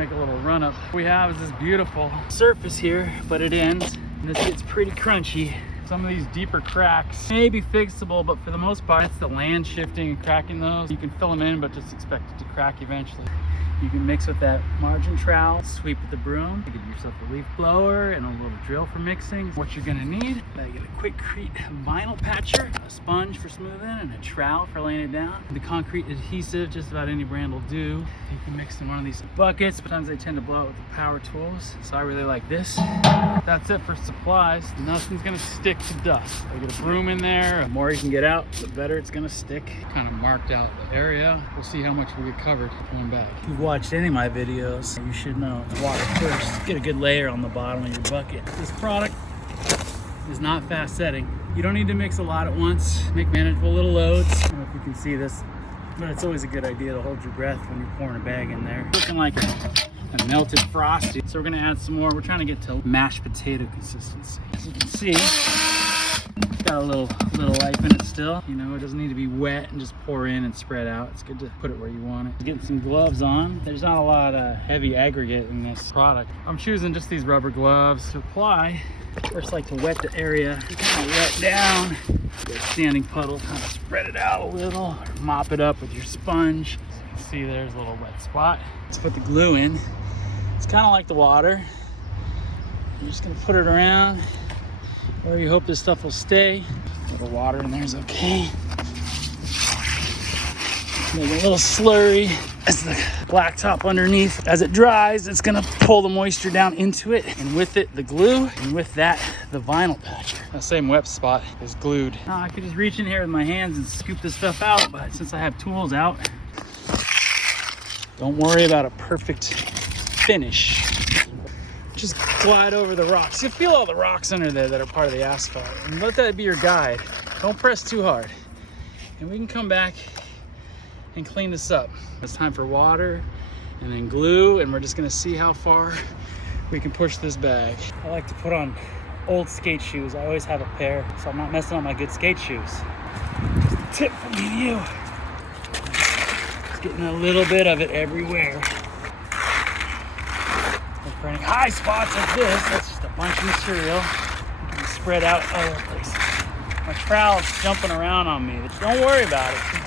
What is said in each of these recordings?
make a little run up. What we have is this beautiful surface here, but it ends, and this gets pretty crunchy. Some of these deeper cracks may be fixable, but for the most part, it's the land shifting and cracking those. You can fill them in, but just expect it to crack eventually. You can mix with that margin trowel, sweep with the broom, get yourself a leaf blower and a little drill for mixing. What you're gonna need, you get a quick-crete vinyl patcher, a sponge for smoothing, and a trowel for laying it down. The concrete adhesive, just about any brand will do. You can mix in one of these buckets. Sometimes they tend to blow out with the power tools, so I really like this. That's it for supplies. Nothing's gonna stick to dust. I get a broom in there. The more you can get out, the better it's gonna stick. Kind of marked out the area. We'll see how much we get covered with one bag. If you've watched any of my videos, you should know water first. Get a good layer on the bottom of your bucket. This product is not fast setting. You don't need to mix a lot at once. Make manageable little loads. I don't know if you can see this, but it's always a good idea to hold your breath when you're pouring a bag in there. Looking like a melted frosty. So we're gonna add some more. We're trying to get to mashed potato consistency. As you can see, it's got a little life in it still. You know, it doesn't need to be wet and just pour in and spread out. It's good to put it where you want it. Getting some gloves on. There's not a lot of heavy aggregate in this product. I'm choosing just these rubber gloves to apply. First, like to wet the area, kind of wet down. Get a standing puddle, kind of spread it out a little, or mop it up with your sponge. So you can see there's a little wet spot. Let's put the glue in. It's kind of like the water. You're just gonna put it around where you hope this stuff will stay. A little water in there is okay. Make it a little slurry. As the blacktop underneath, as it dries, it's gonna pull the moisture down into it, and with it, the glue, and with that, the vinyl patcher. That same wet spot is glued. Now, I could just reach in here with my hands and scoop this stuff out, but since I have tools out, don't worry about a perfect finish. Just glide over the rocks. You'll feel all the rocks under there that are part of the asphalt, and let that be your guide. Don't press too hard. And we can come back and clean this up. It's time for water and then glue, and we're just gonna see how far we can push this bag. I like to put on old skate shoes. I always have a pair, so I'm not messing up my good skate shoes. Just a tip from me to you. Just getting a little bit of it everywhere. And for any high spots like this, that's just a bunch of material. You can spread out other places. My trowel's jumping around on me. Don't worry about it too much.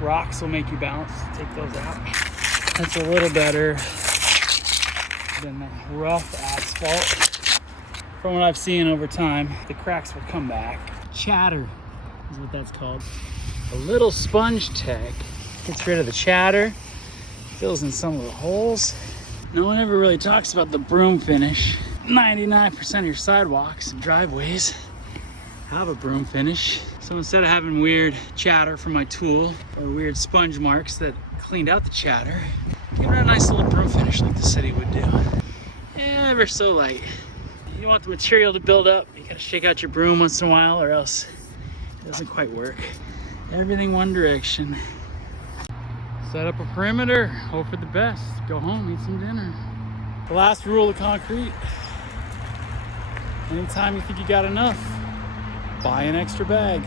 Rocks will make you bounce. Take those out. That's a little better than the rough asphalt. From what I've seen over time, the cracks will come back. Chatter is what that's called. A little sponge tech gets rid of the chatter, fills in some of the holes. No one ever really talks about the broom finish. 99% of your sidewalks and driveways have a broom finish. So instead of having weird chatter from my tool or weird sponge marks that cleaned out the chatter, give it a nice little broom finish like the city would do. Ever so light. You want the material to build up, you gotta shake out your broom once in a while or else it doesn't quite work. Everything one direction. Set up a perimeter, hope for the best. Go home, eat some dinner. The last rule of concrete: anytime you think you got enough, buy an extra bag.